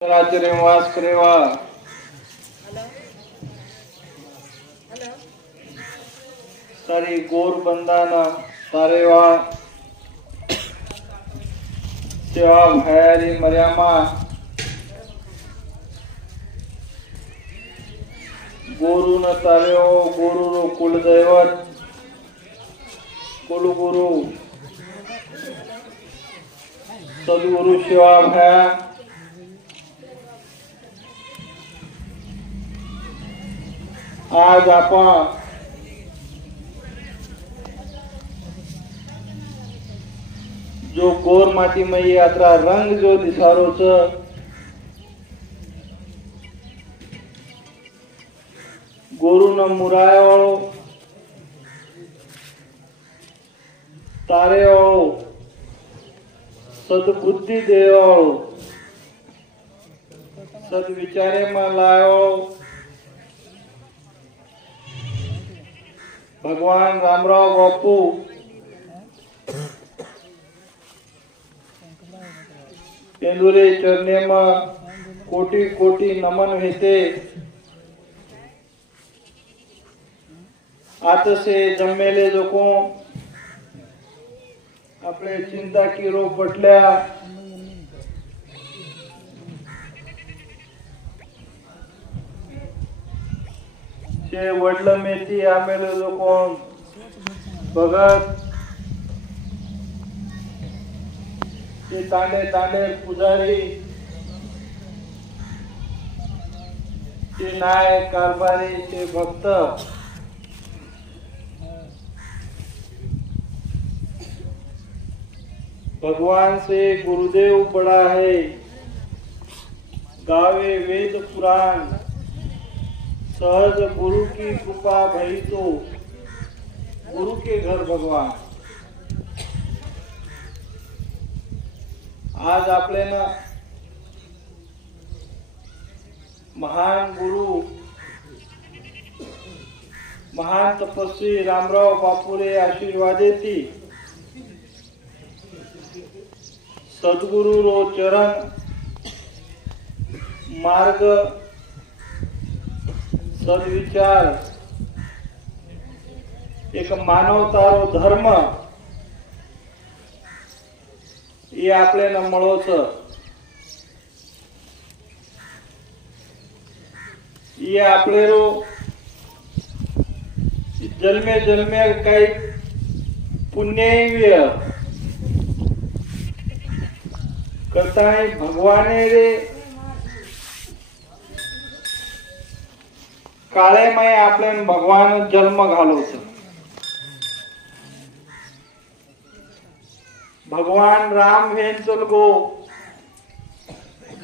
राजरे वास करेवा सारी गोर बंदाना सारेवा सेवा भयारी मर्यामा गुरु न तारेओ गुरु रो कुल दैवत कुल गुरु सदगुरु सेवा भया आज आपण जो गोर माटी में यात्रा रंग जो दिसारो छ गुरु न मुरायो तारे सदबुद्धि देओ सदविचारे में लायो भगवान रामराव बापू पेंदुरे चरणे में कोटि कोटि नमन हेते आत से जमेले लोको अपने चिंता की रो पटल्या जे वडल मेथी आमेले लोको भगत ते तांडे तांडे पुजारी ते नाय कारभारी ते भक्त भगवान से गुरुदेव बड़ा है गावे वेद पुराण सहज गुरु की कृपा भई तो गुरु के घर भगवान आज आपल्याला महान गुरु महान तपस्वी रामराव बापुरे आशीर्वादेती सद्गुरु रो चरण मार्ग सद्विचार एक मानवता रो धर्म ये आपल्याला मळो छ ये आपलेरो जन्मे जन्मे काही पुण्य करताय भगवाने रे काळे माय आपल्यान भगवान जन्म घालो छ भगवान राम वेन चलगो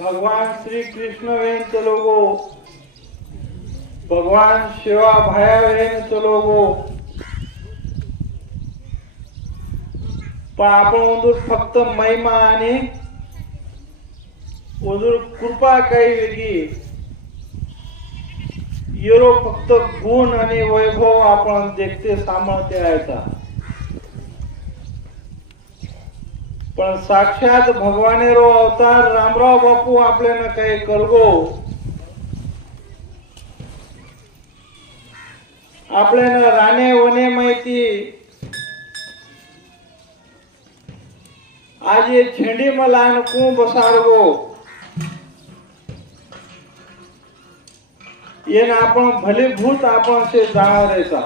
भगवान श्री कृष्ण वेन चलोगो भगवान शिवा भाया वेन चलोगो पण आपण उदूर फक्त महिमा आणि उदूर कृपा काही वेगळी येरो फक्त गुण आणि वैभव आपण देखते सांभाळते आहेत पण साक्षात भगवानेरो अवतार रामराव बापू आपल्याला काही करगो आपल्याला राणे वने माहिती आज ये झेंडी मलान को बसारगो ये ना आपण भले भूत आपण से जाणार रेसा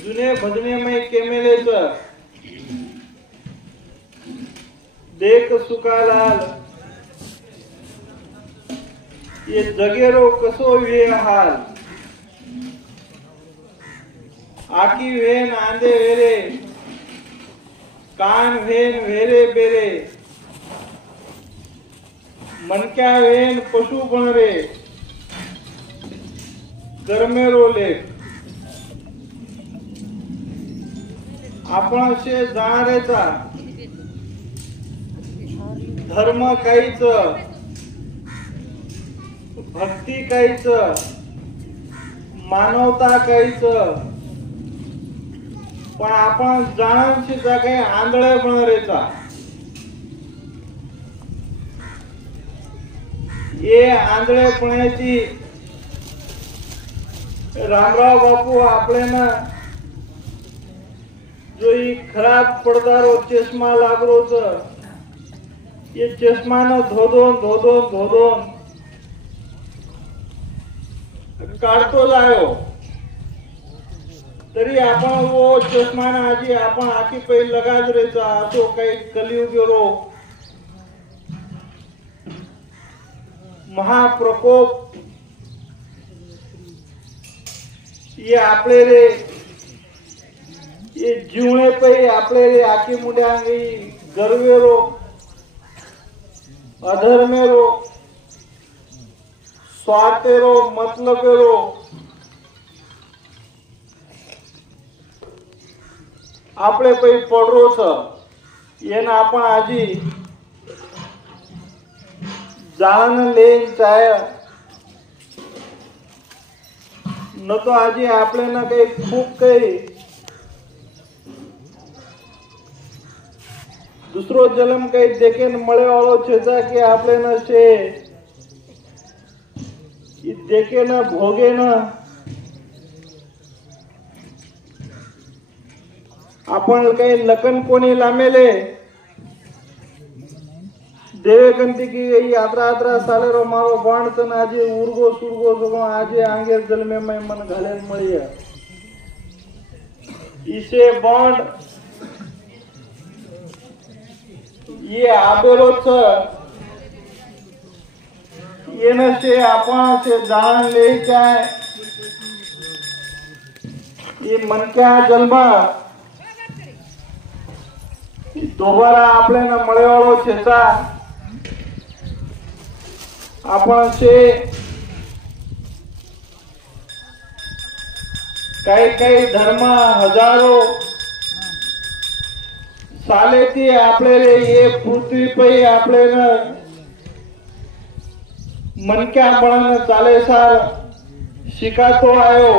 जुने भजने में केमेले देख सुकालाल ये जगेरो कसो वे हाल आकी वेन आंदे वेरे कान वेन वेरे बेरे मनक्या वेन पशु बनरे कर्मेरो लेख आपण से जाणारेचा धर्म काहीच भक्ती काहीच मानवता काहीच पण आपण जाणशी काही आंधळे बनरेचा ये आंधळेपणाची रामराव बापू आपल्याला जो ही खराब पडदारो चष्मा लागरोच ये चष्मा न धोधोन काढतो जायो तरी आपण वो चष्मा ना आजी आपण आखी पै लगाज रेचा असो काही कलियुग रोग महाप्रकोप ये आपले रे ये जीवने पे आपले रे आखी मुंड्यांगी गर्वेरो अधर्मेरो स्वार्थेरो मतलबेरो आपले पे पडरो छ येना आपण आजी जाण लेन चाय न तो आजी आपल्याला काही खूप काही दुसरो जन्म काही देखेन मळे वाळो छेचा की आपल्याला शे देखे न भोगे न आपण काही लखन कोणी लामेले देवे कंती की यात्रा यात्रा साले रो मारो बाण तन आजे उर्गो सुरगो सगो आजे आंगे जल में मैं मन घालेन मळिया इसे बॉन्ड ये आबेलो छ ये न से आपण से जान ले काय ये मन क्या जन्मा दोबारा आपल्याला मळेवाळो छेचा आपण से काही धर्म हजारो साले थी आपले रे ये पृथ्वी पे आपले न मनक्या पण चाले सार शिकातो आयो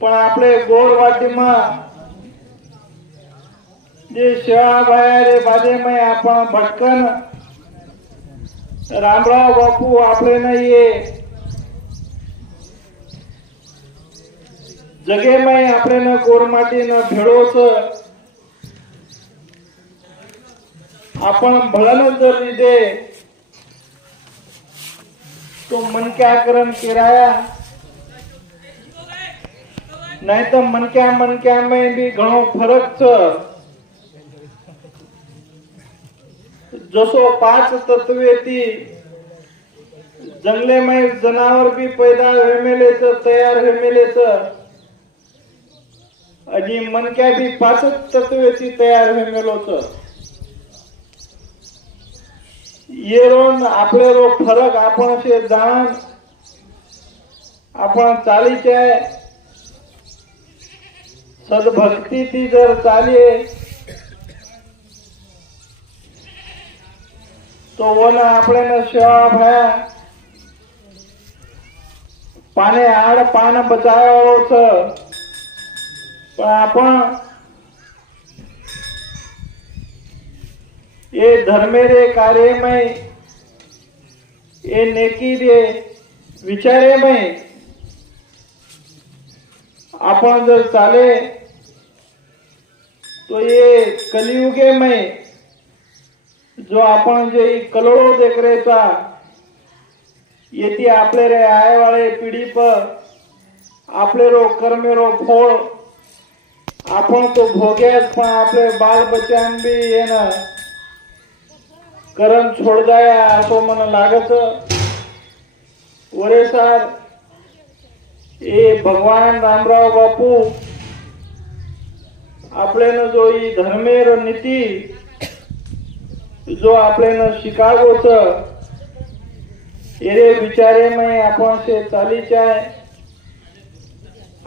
पण आपले गोरवाटीमा जे शेळा बाहेर बाजे में आपण भटकन रामराव बापू आपले न ये जगे में आपले न गोरमाटी न भेड़ोच आपण भळन जर दे तो मन क्या करन किराया नहीं तो मन क्या में भी घणो फरक छ जसो 5 तत्वे थी जंगले में जनावर भी पैदा हेमेले छ तयार हेमेले छ अजी मन क्या भी 5 तत्वे थी तयार हेमेलो छ ये रोन आपले रो फरक आपण से जाण आपण चाली चे सद्भक्ती थी जर चालिए तो वना आपले न सेवा भया पाने आड़ पान बचायो छ पण आपण ये धर्मे रे कार्य में ये नेकी रे विचारे में आपण जर चाले तो ये कलियुगे में जो आपण जे कलोड़ो देख रहे था ये आपले रे आए वाले पीढ़ी पर आपले रो कर्मे रो फोड़ आपण तो भोगे पण आपले बाल बच्चान भी ये ना करण छोड़ जाया असो मन लागत वरे सार ये भगवान रामराव बापू आपले न जो ही धर्मेर नीति जो आपले न शिकागो छ एरे विचारे में आपण से चाली चाय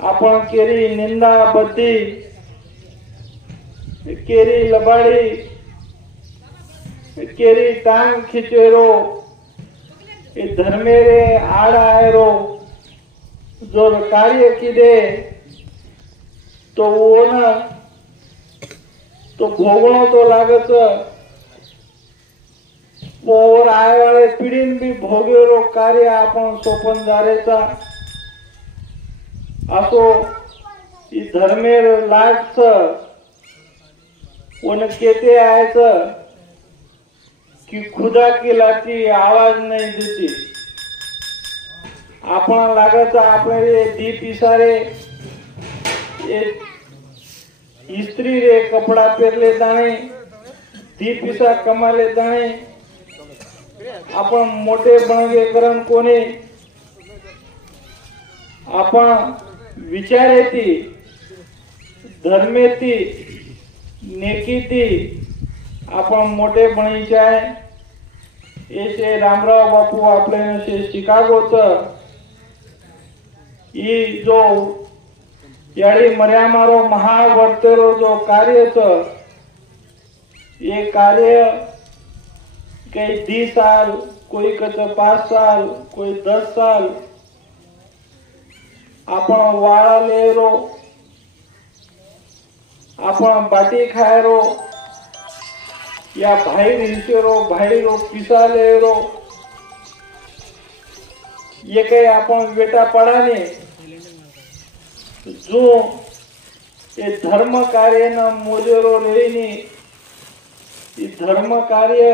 आपण केरी निंदा बद्दी केरी लबाड़ी केरी टांग खिचेरो ये धर्मेरे आड़ आयरो जो कार्य किदे तो ओन तो भोगणो तो लागच पोर आय वाले पिढीन बी भोगेरो कार्य आपण सोपन जारेचा असो ई धर्मेर लाटच कोण केते आयच कि खुदा की लाठी आवाज नहीं देती आपण लागत आपले दीप इसारे इस्त्री रे कपड़ा पेरले दाणे दीप इसा कमाले दाणे आपण मोठे बनगे करण कोणी आपण विचारेती धर्मेती नेकीती आपण मोठे बनायचे आहे ऐसे रामराव बापू आपल्याला शिकागोचं ई जो याडी मर्या मारो महावर्तेरो जो कार्यच ये कार्य कई 10 साल कोई कच 5 साल कोई 10 साल आपण वाळा लेरो आपण बाटी खायरो या भाई हिंसेरो भाईरो पिसा लेरो ये काही आपण बेटा पडाने जो ये धर्म कार्य न मोजेरो लेनी ये धर्म कार्य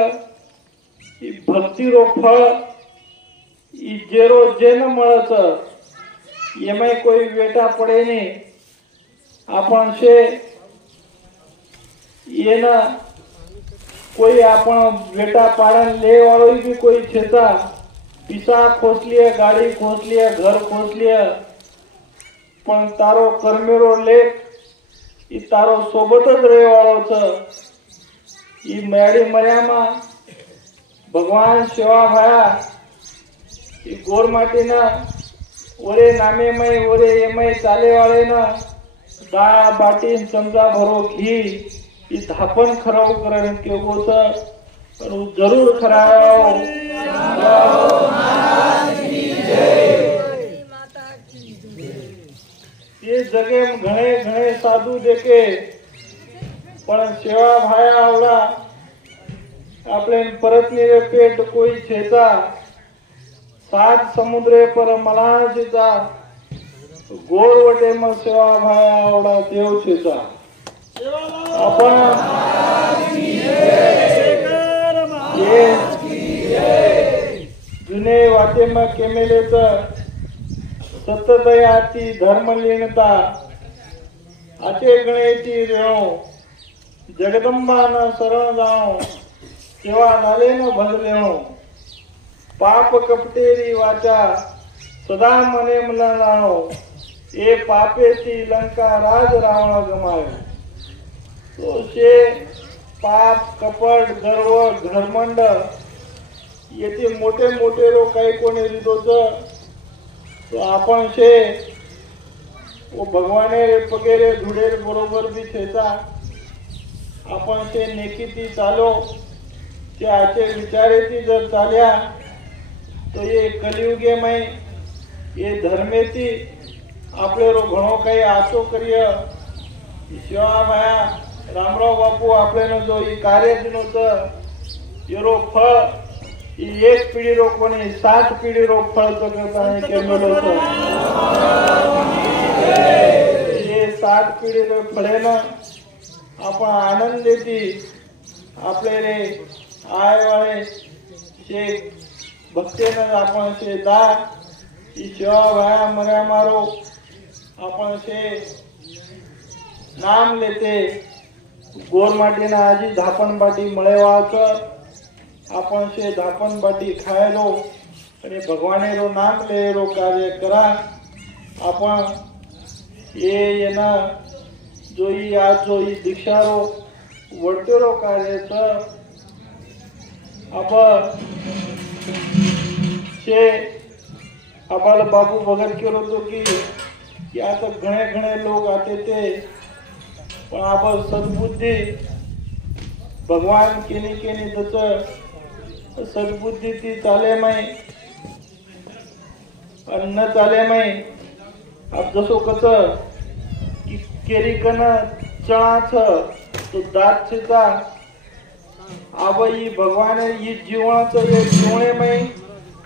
ये भक्ति रो फळ ये जेरो जेन मळच येमे कोई बेटा पडे ने आपण शे येना कोई आपण बेटा पाडन ले वाळो भी कोई छेता पिसा खोसलिया गाड़ी खोसलिया घर खोसलिया पण तारो कर्मेरो लेख ई तारो सोबतच रे वाळो छ ई मेडी मर्यामा भगवान सेवा भाया ई गोर माटीना ओरे नामे मय ओरे एमय चाले वाळे ना डाळ बाटी चमचा भरो घी ई धापन खराव करन के गोच पण जरूर खराव ये जगे घणे घणे साधु देखे पण सेवा भाया आवला आपले परतलेले पेट कोई छेता 7 समुद्रे पर मलाजीचा गोरवटे मग सेवा भाया आवडा देव छेता आपण जुने वाटे मग केमेलेच सततयाची धर्मलीनता आचे गणेची रेणो जगदंबा न शरण जाणो सेवा नाले न भजलेणो पाप कपटेरी वाचा सदा मने मला जाणो ए पापेची लंका राज रावण गमायो तो शे पाप कपट गर्व घरमंड येथे मोठे मोठे लोक काही कोणी रिदोच तो आपण शे वो भगवाने रे पगेरे धुडेर बरोबर भी छेता आपण शे नेकीती चालो ते आचे विचारेती जर चाल्या तो ये कलियुगे में ये धर्मेती आपले रो घणो काही आशो करिय सेवा भाया रामराव बापू आपल्यानं जो ही कार्य दिनो त येरो फळ एक पिढी रो कोणी 7 पिढी रो फळ तो करता है के मिलो तो ये 7 पिढी रो फळे ना आपण आनंद देती आपले रे आय वाले शे भक्तेनं आपण शे दा ई सेवा भाया मर्या मारो आपण शे नाम लेते गोर माटीना आजी धापण बाटी मळेवाच आपण शे धापण बाटी खायलो आणि भगवाने रो नाम ले रो कार्य करा आपण ये ना जो ही आज जो ही दीक्षा रो वडते रो कार्य आपण शे आम्हाला बाबू भगत केलो तो की आता घणे घणे लोक आते ते पण आपण सद्बुद्धी भगवान केनी केनी तच सद्बुद्धी ती चाले माई न चाले माई अब जसो कस केरीकन चणाच तो दात छिता अब ही भगवान ही जीवनाचं एक जीवनेमय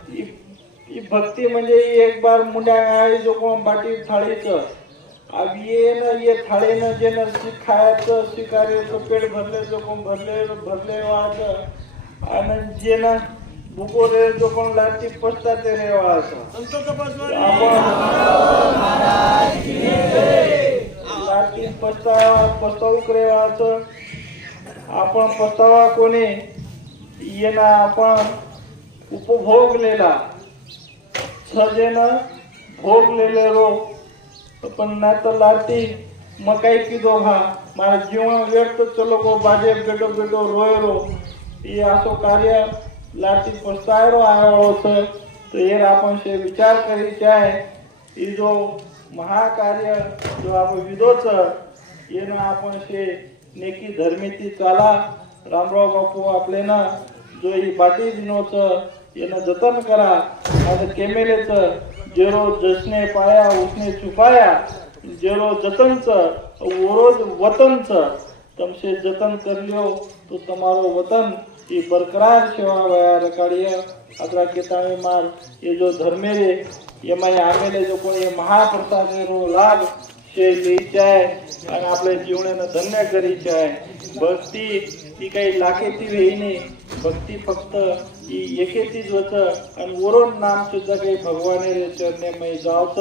ही भक्ति म्हणजे एक बार मुंड्या आई जो कोण बाटी थाळीच अब ये थाळे न जे न खायचं शिकारीचं पेट भरले जो कोण भरले वाज आणि जे न भूको रे जो कोण लाटी पसता ते रे वाज लाटी पस्तावू करे वाज आपण पस्तावा कोणी येना आपण उपभोगलेला सजेन भोगलेले रो पण ना तर लाटी मकाई की दो भा मारा जीवन व्यर्थ चलो को बाजे बेटो बेटो रोय रो ये असो कार्य लाटी पस्तायरो आयो छ तो ये आपण से विचार करी चाहे ये जो महाकार्य जो आपण विदोच ये ना आपण से नेकी धर्मीती चाला रामराव बापू आपले ना जो ही बाटी दिनोच येना जतन करा आणि केमेलेच जेरो जसने पाया उसने छुपाया जेरो जतनच वरोज वतनच तमसे जतन कर लियो तो तुम्हारो वतन ये बरकरार सेवा वया रकाड़िया अगरा केताणी मार ये जो धर्मेरे ये मैं आमेले जो कोण ये महाप्रसादेरो लाभ से लीचाय आणि आपल्या जीवनाने धन्य करीचे आहे भक्ती ही काही लाखेती वेही नाही भक्ती फक्त ही एकेतीच होत आणि वरून नाम सुद्धा काही भगवाने रे चरणेमय जावत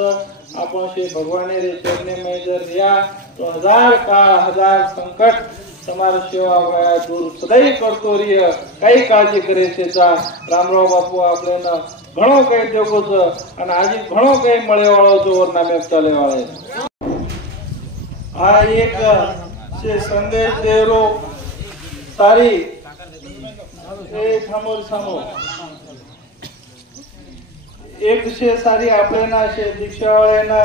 आपण से भगवाने रे चरणेमय जर या तो हजार संकट તમારી સેવા વયા દૂર સદાય કરતો રહીએ કઈ કાળજી કરે છે તા રામરાવ બાપુ આપણે ઘણો કઈ દેવો છે અને આજે ઘણો કઈ મળે વાળો છો ઓર નામે ચાલે વાળે આ એક છે સંદેશ દેરો સારી એ થામો સામો એક છે સારી આપણેના છે દીક્ષાવાળાના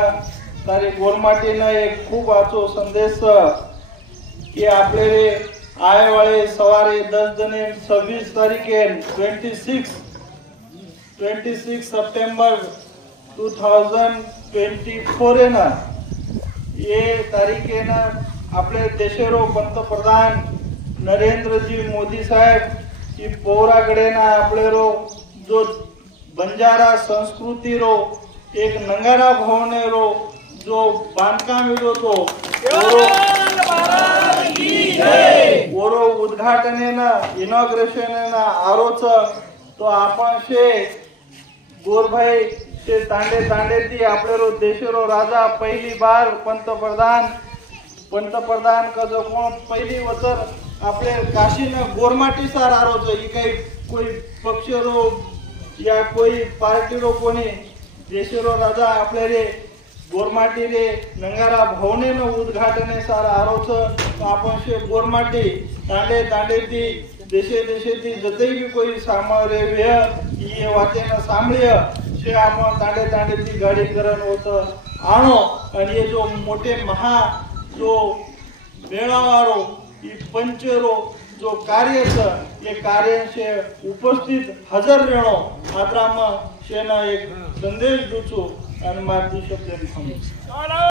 સારી ગોરમાટીના એક ખૂબ આચો સંદેશ कि आपले आए वाले सवारे 10 जने 26 तारीखे 26 सितंबर 2024 है ना ये तारीख है ना आपले देशेरो पंतप्रधान नरेंद्र जी मोदी साहेब की पोराकडे ना आपले रो जो बंजारा संस्कृती रो एक नंगारा भवन रो जो बांधकाम विरो तो ओरो उद्घाटन ना इनॉग्रेशन ना आरोच तो आपण शे गोरभाई से तांडे ती आपले रो देशरो राजा पहिली बार पंतप्रधान का जो कोण पहिली वतर आपले काशी ना गोरमाटी सार आरोच ही काही कोई पक्ष रो या कोई पार्टी रो कोणी देशरो राजा आपले रे गोरमाटी रे नंगारा भवने न उद्घाटने सारा आरोच आपण से गोरमाटी तांडे थी देशे थी जते भी कोई सामरे वे ये वाते न सांभळ्य से आपण तांडे थी गाडी करण होत आणो आणि ये जो मोठे महा जो मेळावारो ई पंचरो जो कार्य ये कार्य से उपस्थित हजर रहणो आत्राम सेना एक संदेश दूचो आणि मार्गी शब्द